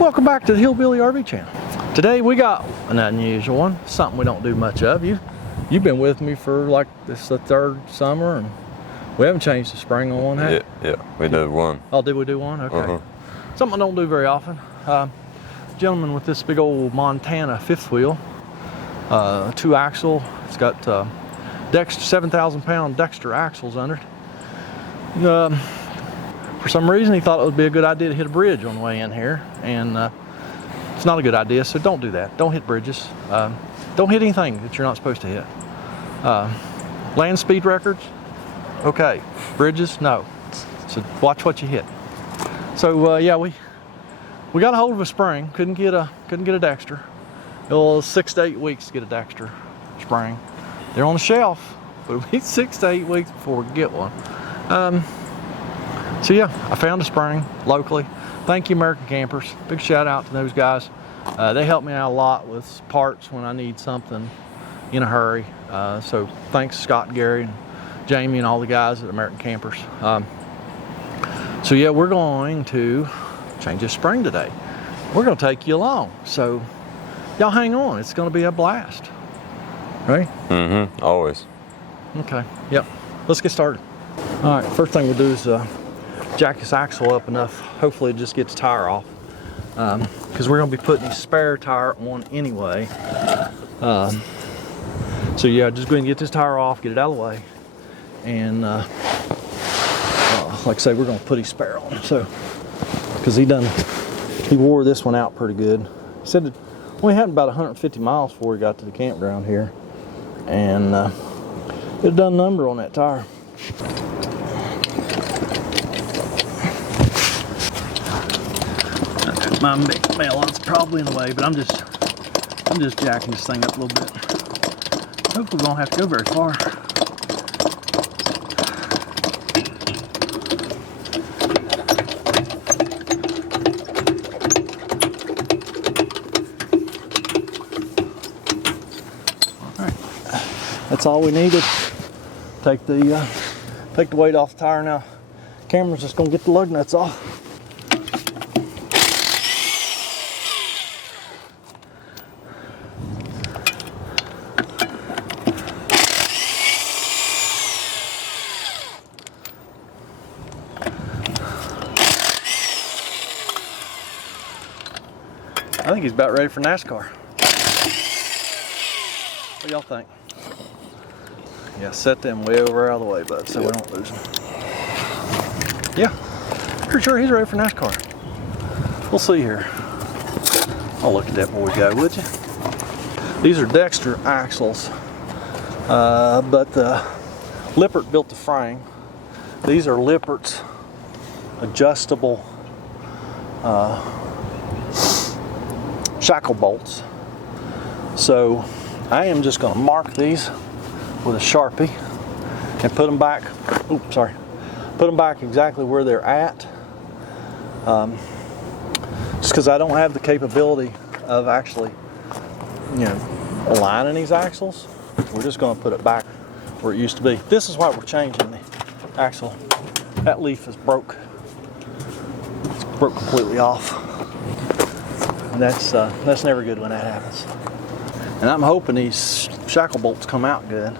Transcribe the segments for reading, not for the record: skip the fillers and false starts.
Welcome back to the Hillbilly RV channel. Today we got an unusual one, something we don't do much of. You've been with me for like this the third summer, and we haven't changed the spring on one, have we? Yeah, we did one. Oh, did we do one? Okay. Something I don't do very often. Gentleman with this big old Montana fifth wheel, 2-axle. It's got Dexter 7,000-pound Dexter axles under it. For some reason, he thought it would be a good idea to hit a bridge on the way in here, and it's not a good idea, so don't do that. Don't hit bridges. Don't hit anything that you're not supposed to hit. Land speed records, okay. Bridges, no. So watch what you hit. So yeah, we got a hold of a spring. Couldn't get a Dexter. It was 6 to 8 weeks to get a Dexter spring. They're on the shelf, but it'll be 6 to 8 weeks before we can get one. So yeah, I found a spring locally. Thank you, American Campers. Big shout out to those guys. They help me out a lot with parts when I need something in a hurry. So thanks Scott and Gary and Jamie and all the guys at American Campers. So yeah, we're going to change this spring today. We're going to take you along. So y'all hang on. It's going to be a blast. Right? Mm-hmm. Always. Okay. Yep. Let's get started. All right. First thing we'll do is jack this axle up enough, hopefully it just gets the tire off, because we're going to be putting the spare tire on anyway. So yeah, just go ahead and get this tire off, get it out of the way, and like I say, we're going to put his spare on. So because he wore this one out pretty good. He said it only had about 150 miles before he got to the campground here, and it done a number on that tire. My mail-on's probably in the way, but I'm just jacking this thing up a little bit. Hopefully we won't have to go very far. All right, that's all we needed. Take the weight off the tire now. Camera's just gonna get the lug nuts off. I think he's about ready for NASCAR. What do y'all think? Yeah, set them way over out of the way, bud, so we don't lose them. Yeah, pretty sure he's ready for NASCAR. We'll see here. Oh, look at that boy go, would you? These are Dexter axles, but Lippert built the frame. These are Lippert's adjustable shackle bolts. So I am just going to mark these with a Sharpie and put them back. Oops, sorry. Put them back exactly where they're at. Just because I don't have the capability of actually, aligning these axles. We're just going to put it back where it used to be. This is why we're changing the axle. That leaf is broke. It's broke completely off. And that's never good when that happens. And I'm hoping these shackle bolts come out good.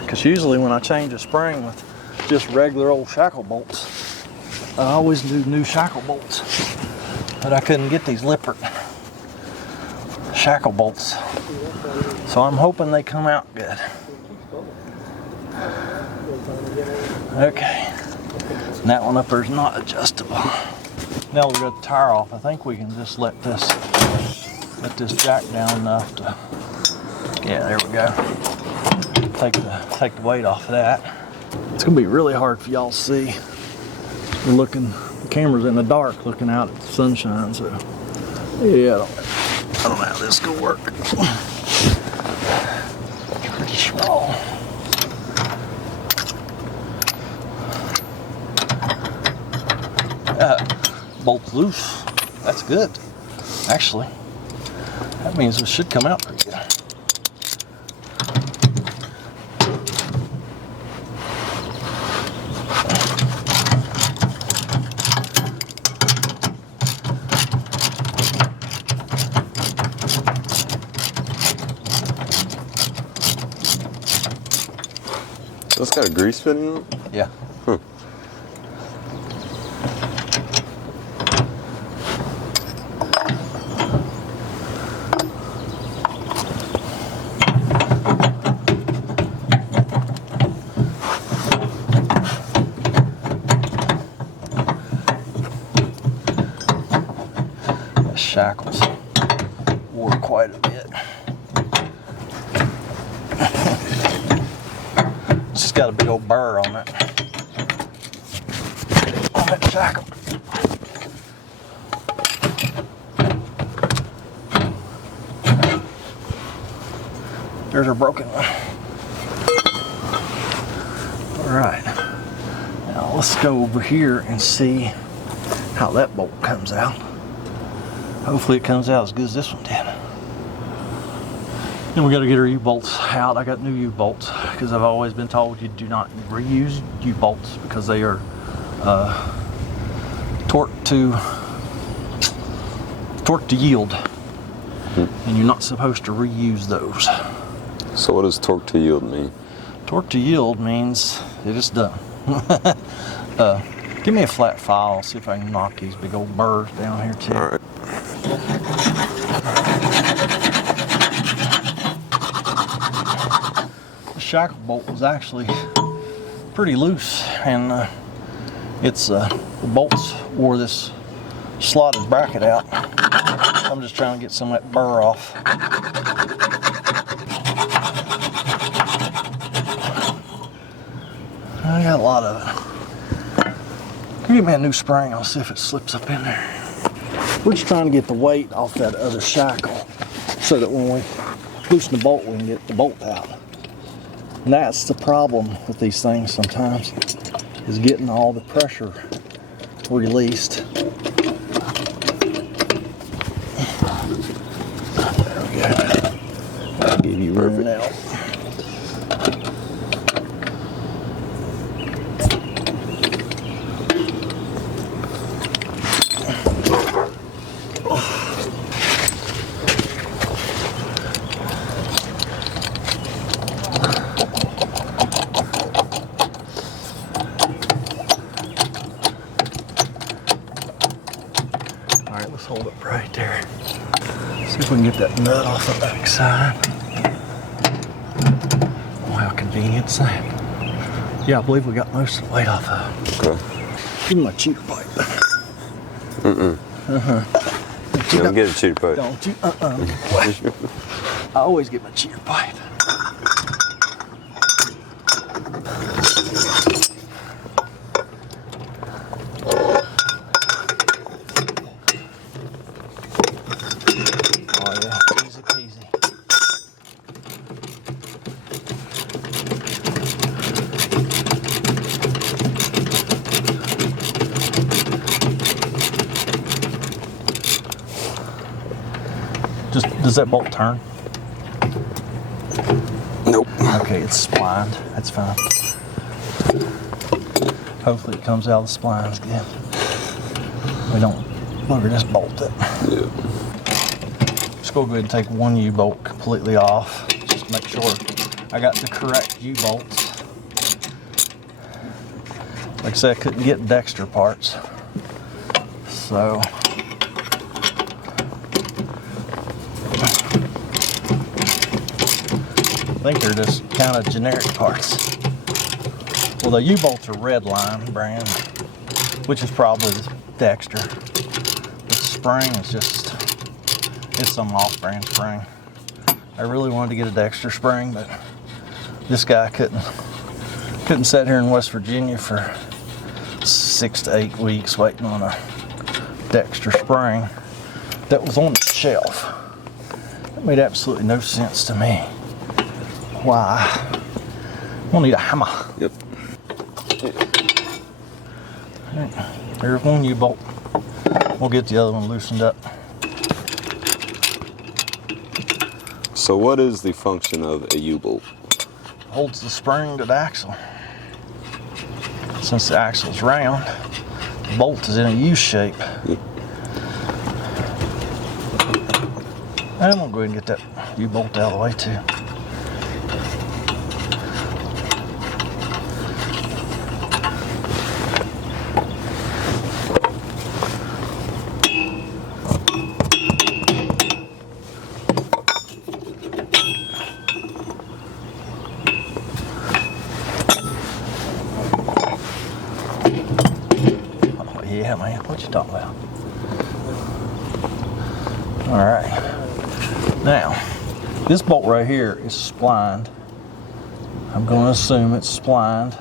Because usually when I change a spring with just regular old shackle bolts, I always do new shackle bolts. But I couldn't get these Lippert shackle bolts. So I'm hoping they come out good. Okay. And that one up there is not adjustable. Now we've got the tire off. I think we can just let this jack down enough to, yeah, there we go. Take the weight off of that. It's gonna be really hard for y'all to see. The camera's in the dark looking out at the sunshine, so yeah, I don't know how this is gonna work. Pretty small. Bolt's loose. That's good. Actually, that means it should come out pretty good. That's got a grease fitting on it? Yeah. Huh. The shackles wore quite a bit. It's just got a big old burr on it. On that shackle. There's our broken one. All right. Now let's go over here and see how that bolt comes out. Hopefully it comes out as good as this one did. Then we got to get our U-bolts out. I got new U-bolts because I've always been told you do not reuse U-bolts because they are torque to yield, and you're not supposed to reuse those. So what does torque to yield mean? Torque to yield means it is done. Give me a flat file, see if I can knock these big old burrs down here too. All right. The shackle bolt was actually pretty loose, and the bolts wore this slotted bracket out. I'm just trying to get some of that burr off. I got a lot of it. Give me a new spring, I'll see if it slips up in there. We're just trying to get the weight off that other shackle so that when we loosen the bolt, we can get the bolt out. And that's the problem with these things sometimes, is getting all the pressure released. There we go. I'll give you room now. Alright, let's hold it right there. See if we can get that nut off the back side. Oh, how convenient is that? Yeah, I believe we got most of the weight off of it. Okay. Give me my cheater pipe. You don't get a cheater pipe. Don't you? I always get my cheater pipe. Oh yeah, easy peasy. Does that bolt turn? Nope. Okay, it's splined. That's fine. Hopefully it comes out of the splines again. We don't bugger this bolt up. Yeah. Just go ahead and take one U-bolt completely off. Just to make sure I got the correct U-bolts. Like I said, I couldn't get Dexter parts. So I think they're just kind of generic parts. Well, the U-bolts are Redline brand, which is probably Dexter. The spring is just, it's some off-brand spring. I really wanted to get a Dexter spring, but this guy couldn't sit here in West Virginia for 6 to 8 weeks waiting on a Dexter spring that was on the shelf. That made absolutely no sense to me. Why? We'll need a hammer. Yep. Right. There's one U-bolt. We'll get the other one loosened up. So what is the function of a U-bolt? Holds the spring to the axle. Since the axle is round, the bolt is in a U shape. Yep. I'm gonna go ahead and get that U-bolt out of the way too. Yeah, man. What you talking about? All right. Now, this bolt right here is splined. I'm going to assume it's splined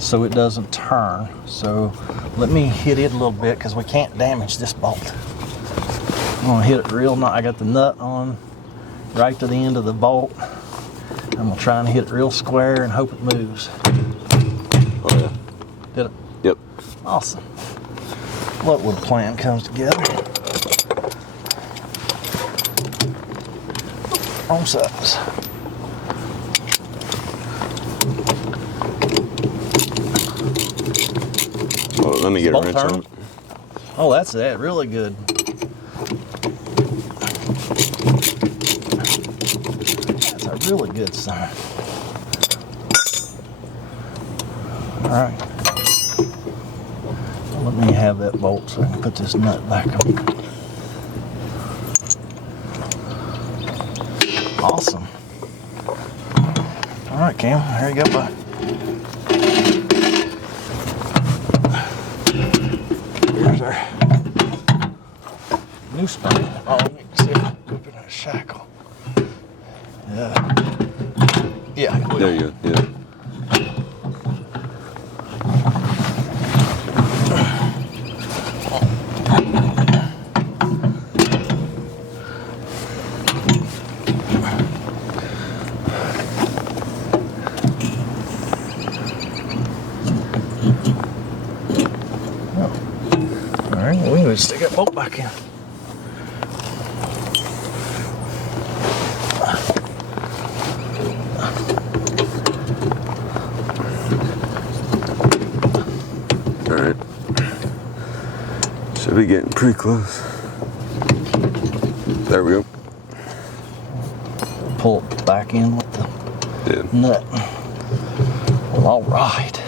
so it doesn't turn. So let me hit it a little bit because we can't damage this bolt. I'm going to hit it real nice. I got the nut on right to the end of the bolt. I'm going to try and hit it real square and hope it moves. Oh, yeah. Did it? Yep. Awesome. Look what a plan comes together. Wrong size. Well, let me get a Bolt wrench turn. on it. Oh, that's it. Really good. That's a really good sign. All right. Let me have that bolt so I can put this nut back on. Awesome. All right, Cam. Here you go, bud. Here's our new spring. Oh, let me see if I can open that shackle. Yeah. There you go. Yeah. All right, we can stick that bolt back in. All right. Should be getting pretty close. There we go. Pull it back in with the nut. Well, all right.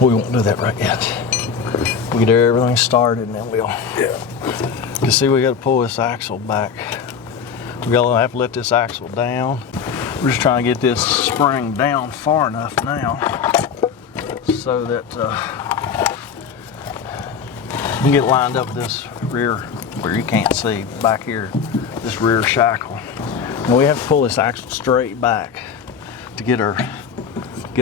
We won't do that right yet. We get everything started and then we'll. Yeah. You see, we got to pull this axle back. We gotta have to let this axle down. We're just trying to get this spring down far enough now so that you can get lined up with this rear, where you can't see back here, this rear shackle. And we have to pull this axle straight back to get our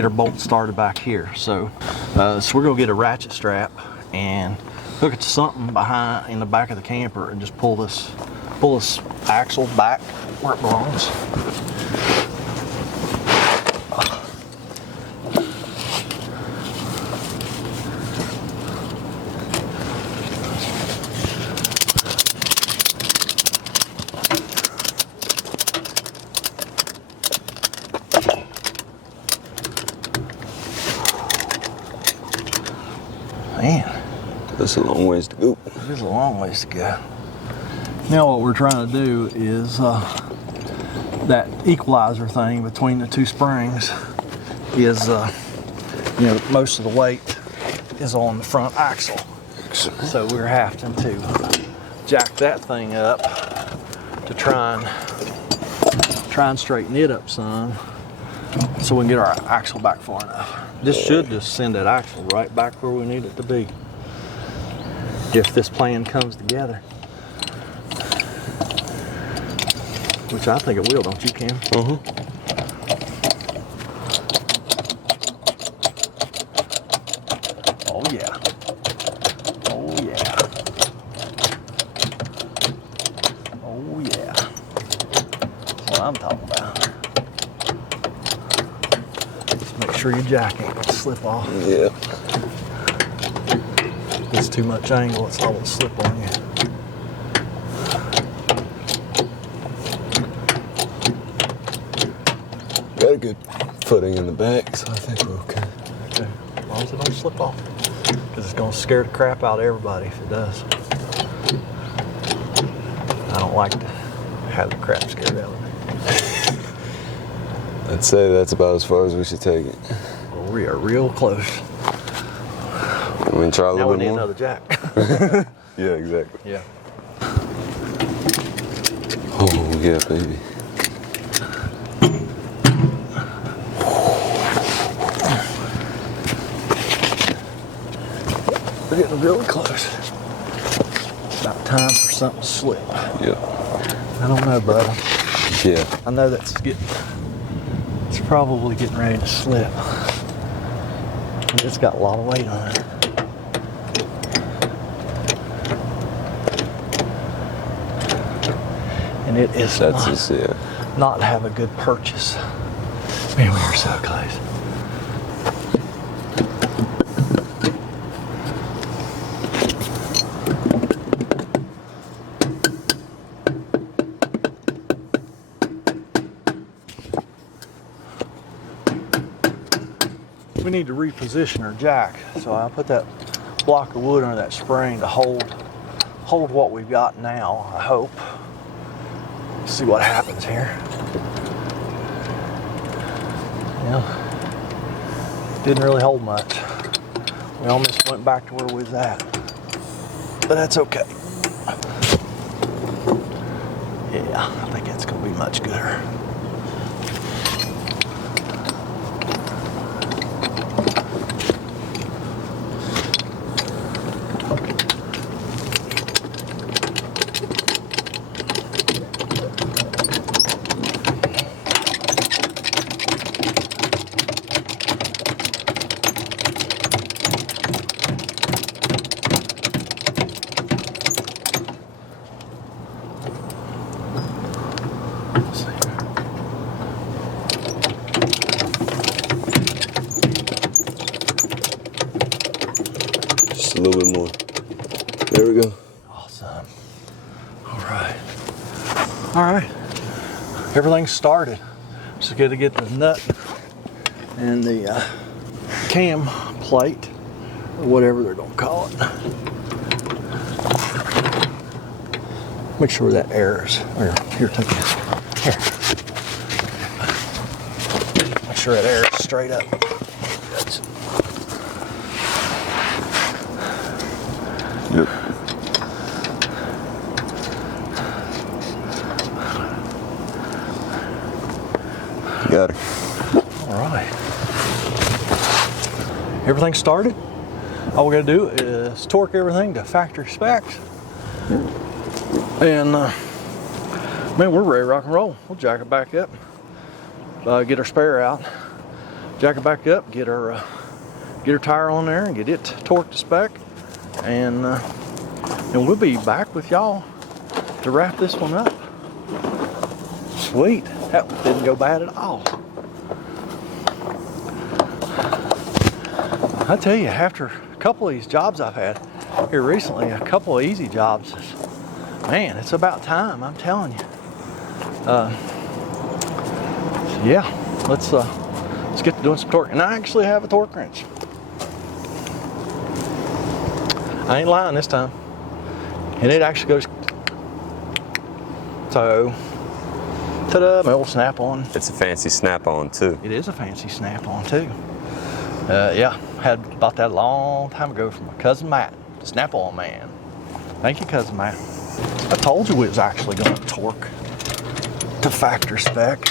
bolt started back here. So we're gonna get a ratchet strap and hook it to something behind in the back of the camper and just pull this axle back where it belongs. Man, That's a long ways to go. there's a long ways to go. Now what we're trying to do is that equalizer thing between the two springs is, most of the weight is on the front axle. So we're having to jack that thing up to try and straighten it up some so we can get our axle back far enough. This should just send that axle right back where we need it to be if this plan comes together. Which I think it will, don't you, Cam? Uh-huh. Oh yeah. Oh yeah. Oh yeah. That's what I'm talking about. Just make sure your jack ain't gonna slip off. Yeah. If it's too much angle, it's all gonna slip on you. Got a good footing in the back, so I think we're okay. Okay. As long as it don't slip off. Because it's gonna scare the crap out of everybody if it does. I don't like to have the crap scared out of me. I'd say that's about as far as we should take it. Well, we are real close. I mean, try a Now little we bit need more. another jack. Yeah, exactly. Yeah. Oh, yeah, baby. We're getting really close. About time for something to slip. Yep. I don't know, bud. Yeah. I know it's probably getting ready to slip. And it's got a lot of weight on it. And it is not have a good purchase. Man, we are so close. We need to reposition our jack. So I put that block of wood under that spring to hold what we've got now, I hope. Let's see what happens here. Yeah, didn't really hold much. We almost went back to where we was at, but that's okay. Yeah, I think it's gonna be much gooder. Just a little bit more. There we go. Awesome. All right. All right. Everything's started. Just got to get the nut and the cam plate, or whatever they're going to call it. Make sure that air is, here, take this. Here. Make sure that air is straight up. That's, yep. Got it. all right. Everything started. All we got to do is torque everything to factory specs. And man, we're ready to rock and roll. We'll jack it back up, get our spare out, jack it back up, get our tire on there, and get it torqued to spec, and we'll be back with y'all to wrap this one up. Sweet, that didn't go bad at all. I tell you, after a couple of these jobs I've had here recently, a couple of easy jobs, man, it's about time, I'm telling you. So yeah, let's get to doing some torque. And I actually have a torque wrench. I ain't lying this time. And it actually goes, so, ta-da, my old snap-on. It's a fancy snap-on too. It is a fancy snap-on too. Yeah, had bought that a long time ago from my cousin Matt, the snap-on man. Thank you, cousin Matt. I told you we was actually going to torque to factory spec,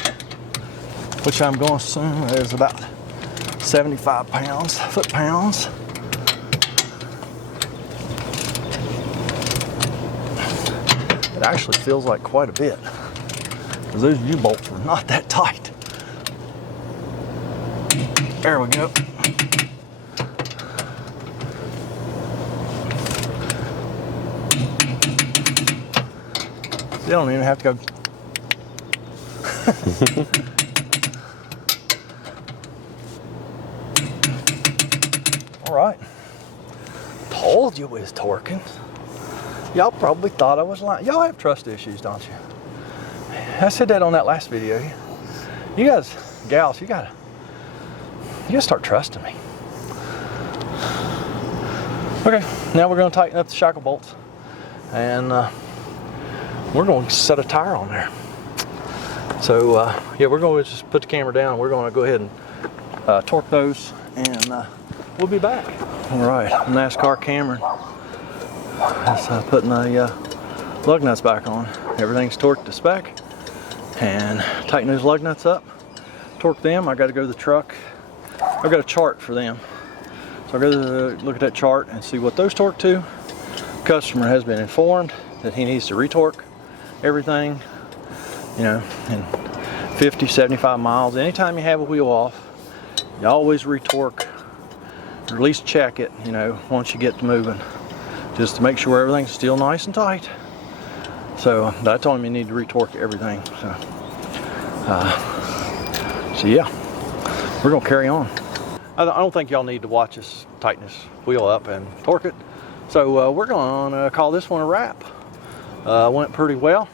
which I'm going to assume is about 75 pounds, foot-pounds. It actually feels like quite a bit, because those U-bolts were not that tight. There we go. You don't even have to go. All right. Told you we was torquing. Y'all probably thought I was lying. Y'all have trust issues, don't you? I said that on that last video. You guys, gals, you gotta start trusting me. Okay, now we're gonna tighten up the shackle bolts, and we're going to set a tire on there. So yeah, we're going to just put the camera down. We're going to go ahead and torque those, and we'll be back. All right, NASCAR Cameron is putting the lug nuts back on. Everything's torqued to spec, and tighten those lug nuts up, torque them. I got to go to the truck. I've got a chart for them So I go to look at that chart and see what those torque to. Customer has been informed that he needs to retorque everything, you know, in 50, 75 miles. Anytime you have a wheel off, you always retorque, or at least check it, you know, once you get to moving, just to make sure everything's still nice and tight. So I told him you need to retorque everything. So yeah, we're gonna carry on. I don't think y'all need to watch us tighten this wheel up and torque it. So we're gonna call this one a wrap. Went pretty well,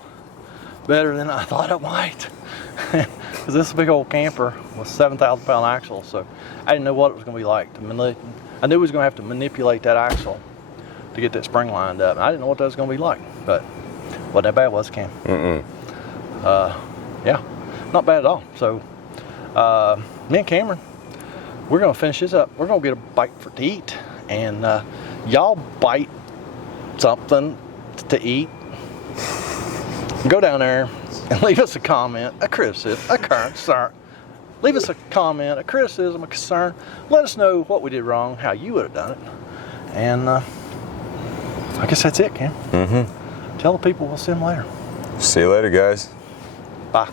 better than I thought it might. Because this big old camper was 7,000 pound axle, so I didn't know what it was gonna be like. I knew we was gonna have to manipulate that axle to get that spring lined up. And I didn't know what that was gonna be like, but wasn't that bad, was it, Cam? Yeah, not bad at all. So me and Cameron, we're gonna finish this up. We're gonna get a bite to eat, and y'all bite something to eat. Go down there and leave us a comment, a criticism, a concern. Leave us a comment, a criticism, a concern. Let us know what we did wrong, how you would have done it. And I guess that's it, Cam. Tell the people we'll see them later. See you later, guys. Bye.